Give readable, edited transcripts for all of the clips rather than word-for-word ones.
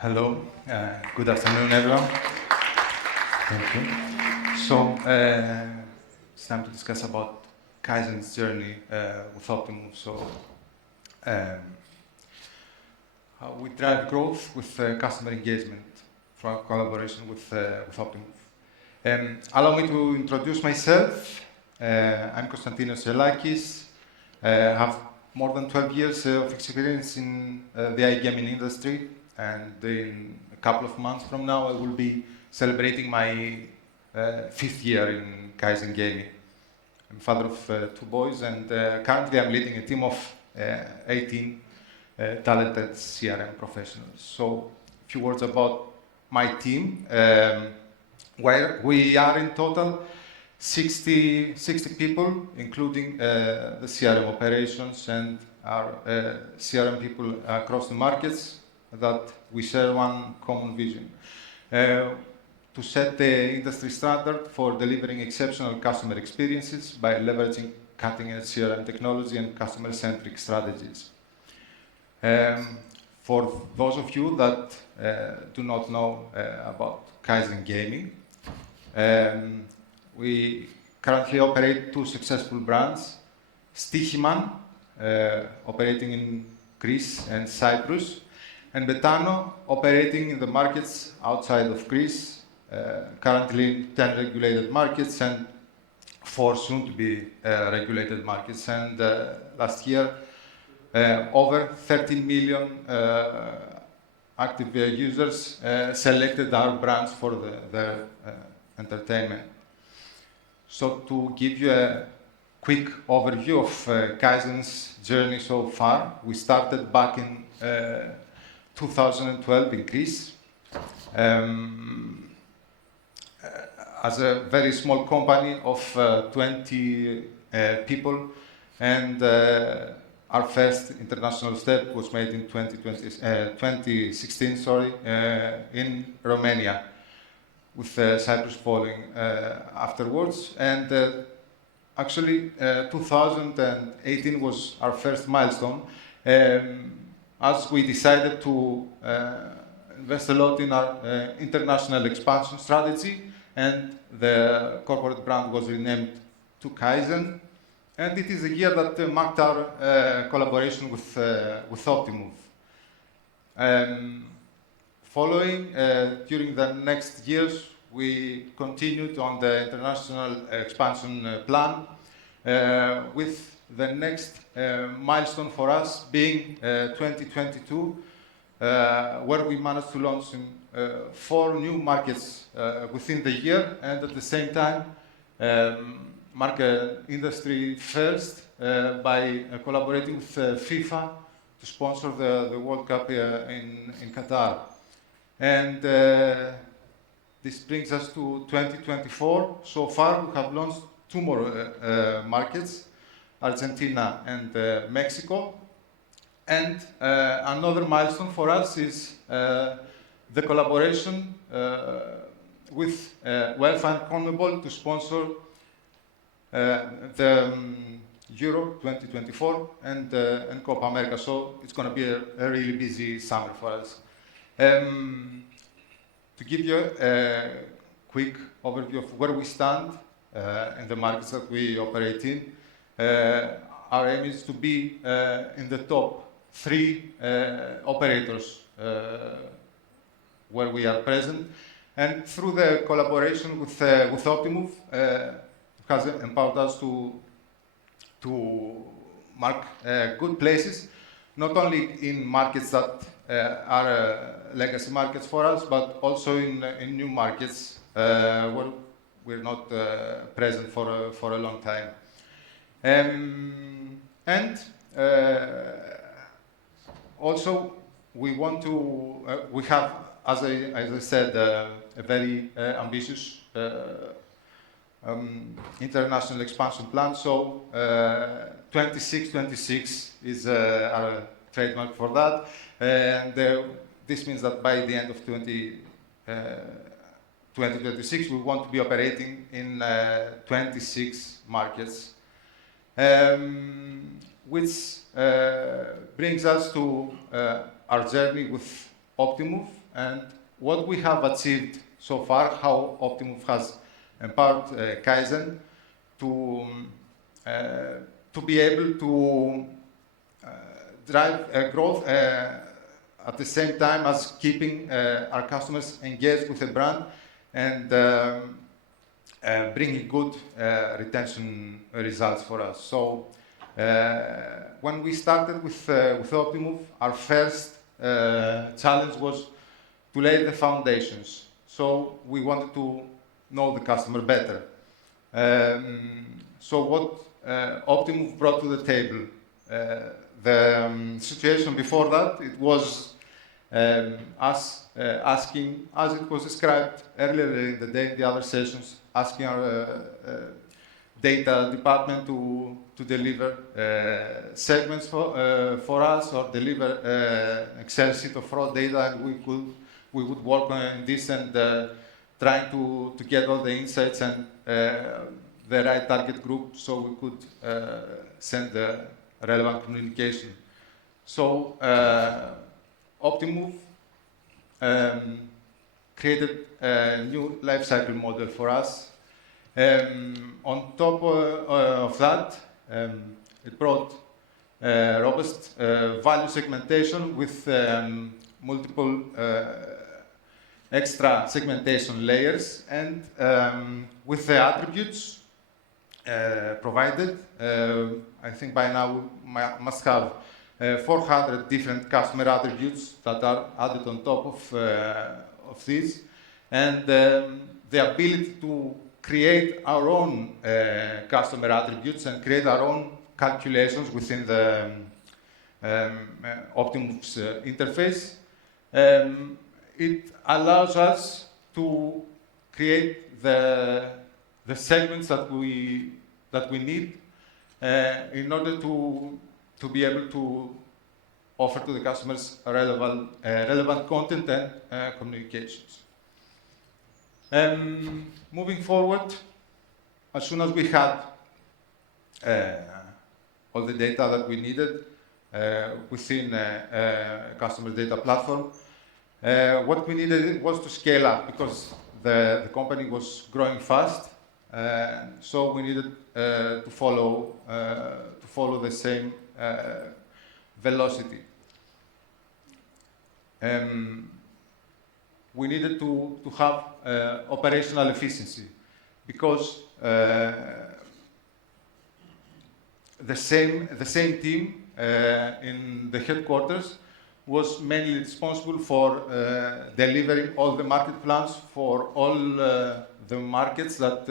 Hello, good afternoon, everyone. Thank you. So, it's time to discuss about Kaizen's journey with Optimove. So, um, how we drive growth with customer engagement from collaboration with Optimove. Allow me to introduce myself. I'm Konstantinos Chelakis. I have more than 12 years of experience in the iGaming industry, and in a couple of months from now I will be celebrating my 5th year in Kaizen Gaming. I'm father of 2 boys, and currently I'm leading a team of 18 talented CRM professionals. So, a few words about my team. Where we are in total 60 people, including the CRM operations and our CRM people across the markets, that we share one common vision. To set the industry standard for delivering exceptional customer experiences by leveraging cutting-edge CRM technology and customer-centric strategies. For those of you that do not know about Kaizen Gaming, we currently operate 2 successful brands, Stichiman, operating in Greece and Cyprus, and Betano, operating in the markets outside of Greece, currently in 10 regulated markets and 4 soon-to-be regulated markets. And last year, over 13 million active users selected our brands for their entertainment. So to give you a quick overview of Kaizen's journey so far, we started back in 2012 in Greece as a very small company of 20 people, and our first international step was made in 2016 in Romania, with Cyprus following afterwards. And actually, 2018 was our first milestone, as we decided to invest a lot in our international expansion strategy, and the corporate brand was renamed to Kaizen. And it is a year that marked our collaboration with Optimove. Following, during the next years, we continued on the international expansion plan, with the next milestone for us being 2022, where we managed to launch in 4 new markets within the year, and at the same time mark an industry first by collaborating with FIFA to sponsor the World Cup in Qatar. And this brings us to 2024. So far, we have launched 2 more markets, Argentina and Mexico. And another milestone for us is the collaboration with UEFA and CONMEBOL to sponsor the Euro 2024 and Copa America. So it's going to be a really busy summer for us. To give you a quick overview of where we stand in the markets that we operate in, our aim is to be in the top 3 operators where we are present. And through the collaboration with Optimove, has empowered us to mark good places, not only in markets that are legacy markets for us, but also in new markets where we're not present for a long time. And also, we want to, we have, as I said, a very ambitious international expansion plan. So 26 is our trademark for that, and this means that by the end of 2026 we want to be operating in 26 markets, which brings us to our journey with Optimove. and what we have achieved so far, how Optimove has empowered Kaizen to be able to drive growth at the same time as keeping our customers engaged with the brand and bringing good retention results for us. So when we started with Optimove, our first challenge was to lay the foundations. So we wanted to know the customer better. So what Optimove brought to the table, the situation before that, it was us asking, as it was described earlier in the day in the other sessions, asking our data department to deliver segments for us or deliver Excel sheet of raw data, and we would work on this and trying to get all the insights and the right target group so we could send the relevant communication. So Optimove created a new lifecycle model for us. On top of that, it brought robust value segmentation with multiple extra segmentation layers, and with the attributes provided, I think by now we must have 400 different customer attributes that are added on top of this, and the ability to create our own customer attributes and create our own calculations within the Optimove's interface. It allows us to create the segments that we need in order to be able to offer to the customers relevant content and communications. Moving forward, as soon as we had all the data that we needed within a customer data platform, what we needed was to scale up because the company was growing fast, so we needed to follow the same velocity. We needed to have operational efficiency because the same team in the headquarters was mainly responsible for delivering all the market plans for all the markets that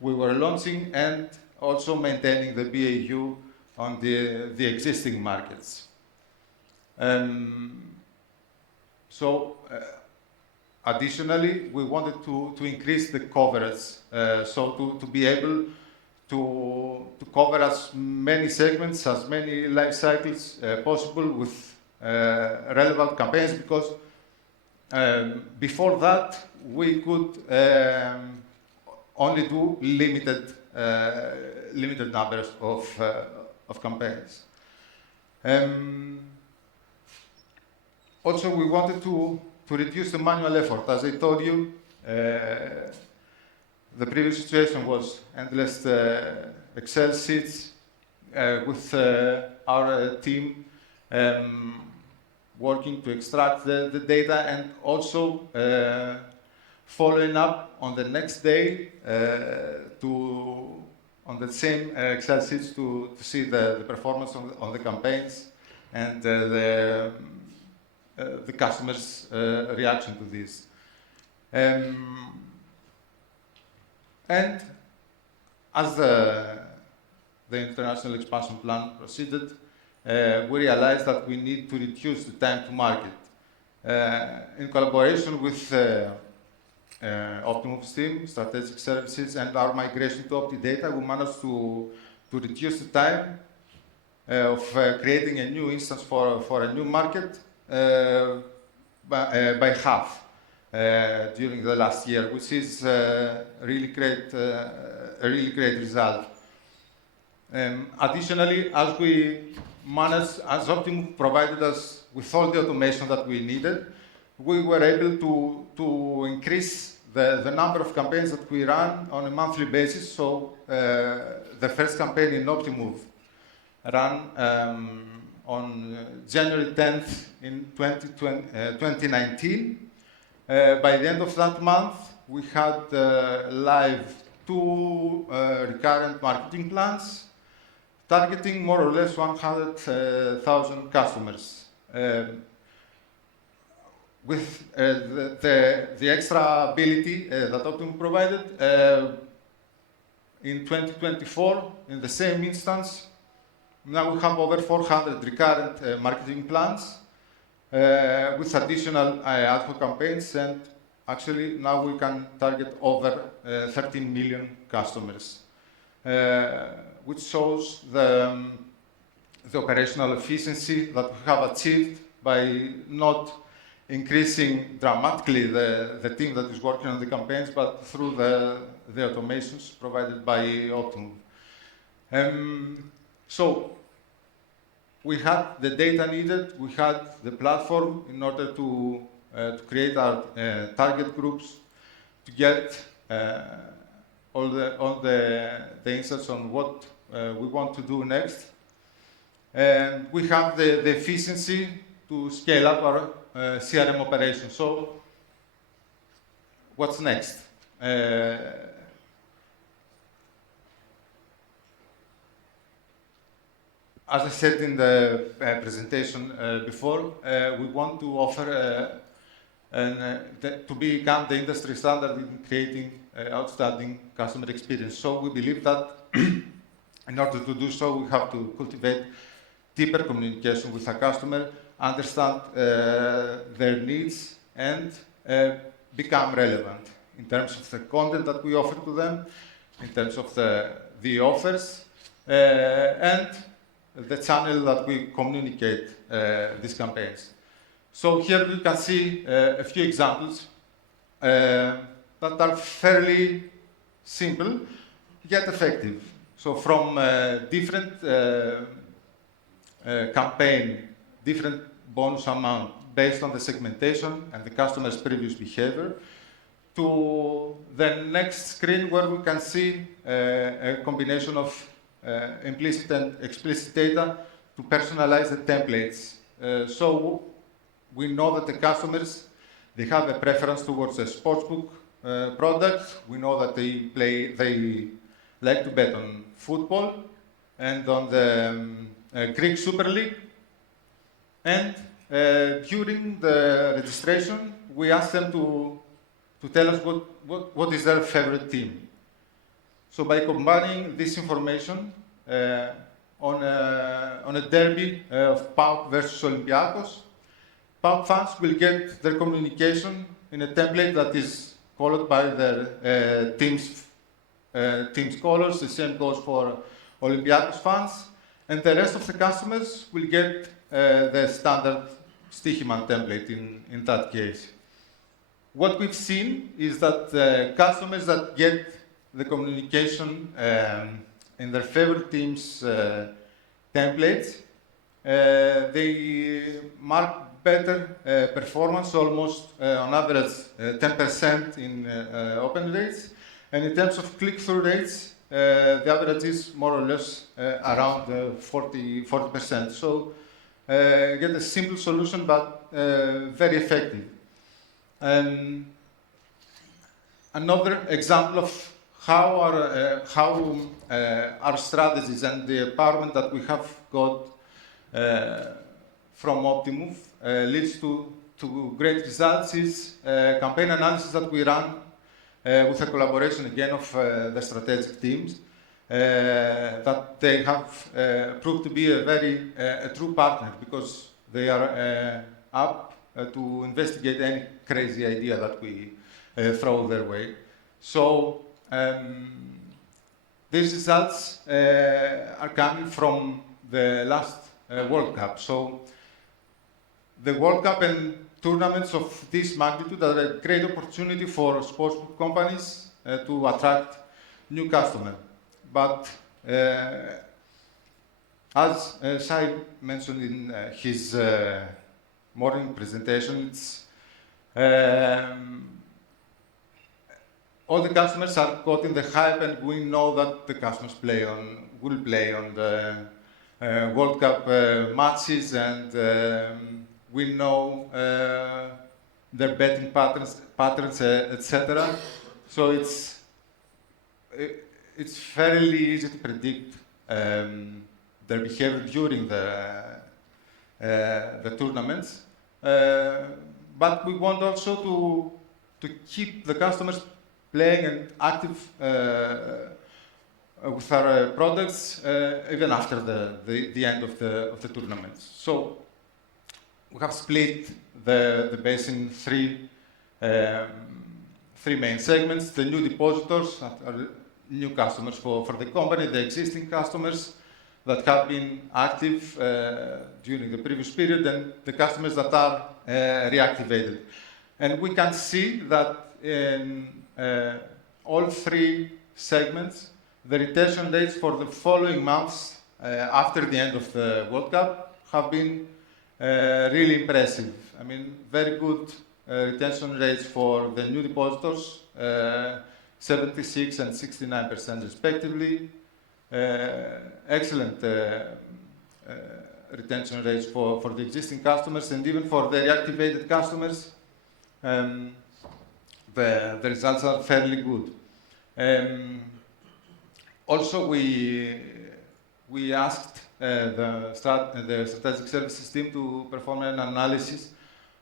we were launching, and also maintaining the BAU on the existing markets. Additionally, we wanted to increase the coverage, so to be able to cover as many segments, as many life cycles possible with relevant campaigns, because before that we could only do limited numbers of campaigns. Also, we wanted to reduce the manual effort. As I told you, the previous situation was endless Excel sheets with our team working to extract the data, and also following up on the next day on the same Excel sheets to see the performance on the campaigns and the customer's reaction to this. And as the international expansion plan proceeded, we realized that we need to reduce the time to market. In collaboration with Optimove's team, strategic services, and our migration to Optidata, we managed to reduce the time of creating a new instance for a new market by half during the last year, which is a really great result. Additionally, as Optimove provided us with all the automation that we needed, we were able to increase the number of campaigns that we run on a monthly basis. So the first campaign in Optimove ran on January 10th in 2019. By the end of that month, we had live 2 recurrent marketing plans, targeting more or less 100,000 customers. With the extra ability that Optimove provided, in 2024, in the same instance, now we have over 400 recurrent marketing plans with additional ad hoc campaigns, and actually now we can target over 13 million customers, which shows the operational efficiency that we have achieved by not increasing dramatically the team that is working on the campaigns, but through the automations provided by Optimove. So we had the data needed, we had the platform in order to create our target groups, to get all the insights on what we want to do next. And we have the efficiency to scale up our CRM operation. So what's next? As I said in the presentation before, we want to offer to become the industry standard in creating outstanding customer experience. So we believe that in order to do so, we have to cultivate deeper communication with our customer, understand their needs, and become relevant in terms of the content that we offer to them, in terms of the offers, and the channel that we communicate these campaigns. So here you can see a few examples that are fairly simple, yet effective. So from different campaign, different bonus amount based on the segmentation and the customer's previous behavior, to the next screen where we can see a combination of implicit and explicit data to personalize the templates. So we know that the customers, they have a preference towards a sportsbook product. We know that they like to bet on football and on the Greek Super League. And during the registration, we ask them to tell us what is their favorite team. So by combining this information on a derby of PAOK versus Olympiacos, PAOK fans will get their communication in a template that is colored by their team's colors. The same goes for Olympiacos fans. And the rest of the customers will get the standard Stichiman template in that case. What we've seen is that customers that get the communication in their favorite team's templates, they mark better performance, almost on average 10% in open rates. And in terms of click-through rates, the average is more or less around 40%. So get a simple solution, but very effective. Another example of how our strategies and the empowerment that we have got from Optimove leads to great results is campaign analysis that we run with a collaboration again of the strategic teams that they have proved to be a true partner, because they are up to investigate any crazy idea that we throw their way. So these results are coming from the last World Cup. So the World Cup and tournaments of this magnitude are a great opportunity for sportsbook companies to attract new customers. But as Shai mentioned in his morning presentation, All the customers are caught in the hype, and we know that the customers will play on the World Cup matches, and we know their betting patterns, etc. So it's fairly easy to predict their behavior during the tournaments. But we want also to keep the customers playing and active with our products even after the end of the tournaments. So we have split the base in three main segments: the new depositors, that are new customers for the company; the existing customers that have been active during the previous period; and the customers that are reactivated. And we can see that in all three segments, the retention rates for the following months after the end of the World Cup have been really impressive. I mean, very good retention rates for the new depositors, 76 and 69% respectively. Excellent retention rates for the existing customers, and even for the reactivated customers, the results are fairly good. Also, we asked the strategic services team to perform an analysis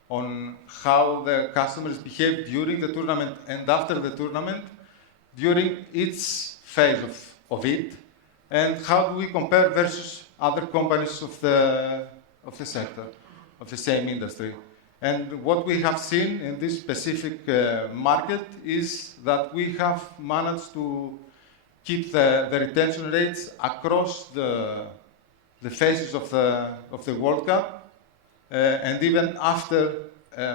on how the customers behave during the tournament and after the tournament, during each phase of it, and how do we compare versus other companies of the sector, of the same industry. And what we have seen in this specific market is that we have managed to keep the retention rates across the phases of the World Cup, and even after the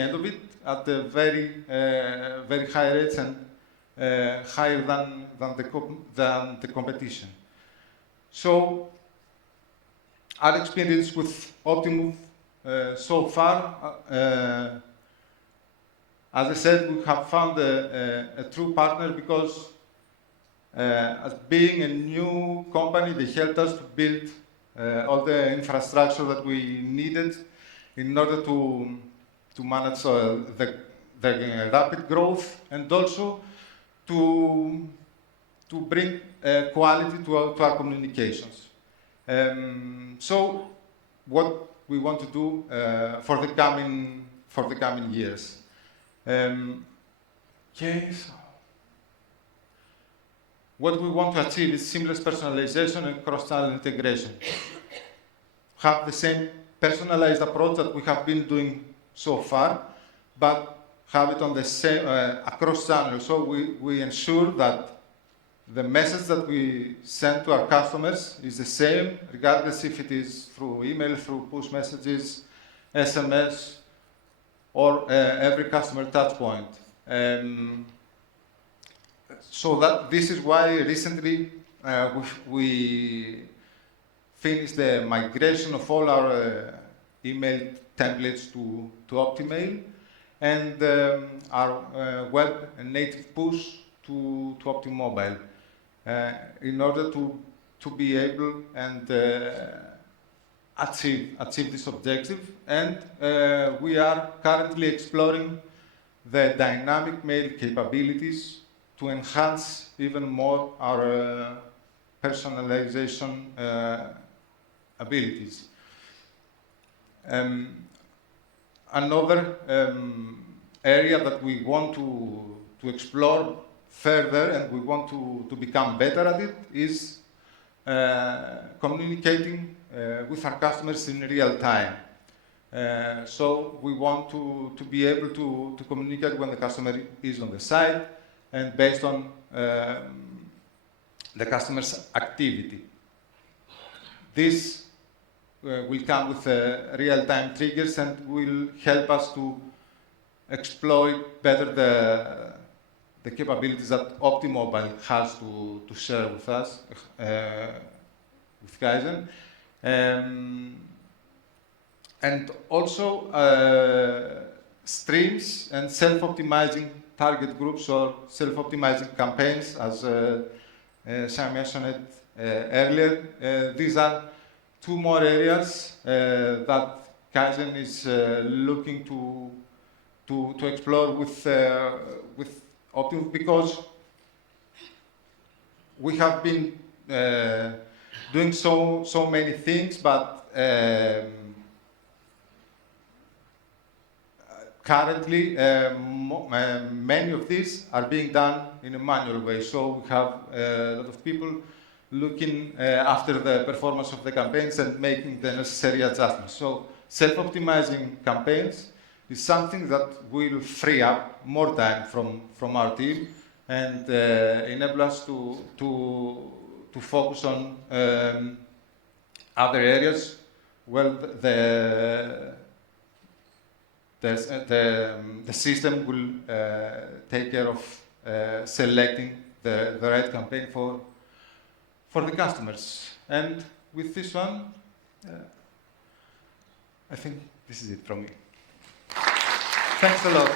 end of it, at the very high rates, and higher than the competition. So our experience with Optimove so far, as I said, we have found a true partner, because as being a new company, they helped us to build all the infrastructure that we needed in order to manage the rapid growth, and also to bring quality to our communications. So what we want to do for the coming years. Okay, so what we want to achieve is seamless personalization and cross-channel integration. Have the same personalized approach that we have been doing so far, but have it on the same across channels. So we ensure that the message that we send to our customers is the same, regardless if it is through email, through push messages, SMS, or every customer touch point. So that this is why recently we finished the migration of all our email templates to Optimail, and our web and native push to Optimobile, in order to be able and achieve this objective. And we are currently exploring the dynamic mail capabilities to enhance even more our personalization abilities. Another area that we want to explore further, and we want to become better at it, is communicating with our customers in real time. So we want to be able to communicate when the customer is on the site, and based on the customer's activity. This will come with real-time triggers, and will help us to exploit better the capabilities that Optimobile has to share with us, with Kaizen. And also streams and self-optimizing target groups or self-optimizing campaigns, as Sam mentioned it earlier. These are two more areas that Kaizen is looking to explore with Optimove, because we have been doing so many things, but currently many of these are being done in a manual way. So we have a lot of people looking after the performance of the campaigns and making the necessary adjustments. So self-optimizing campaigns is something that will free up more time from our team and enable us to focus on other areas. Well, the system will take care of selecting the right campaign for the customers. And with this one, I think this is it from me. Thanks a lot.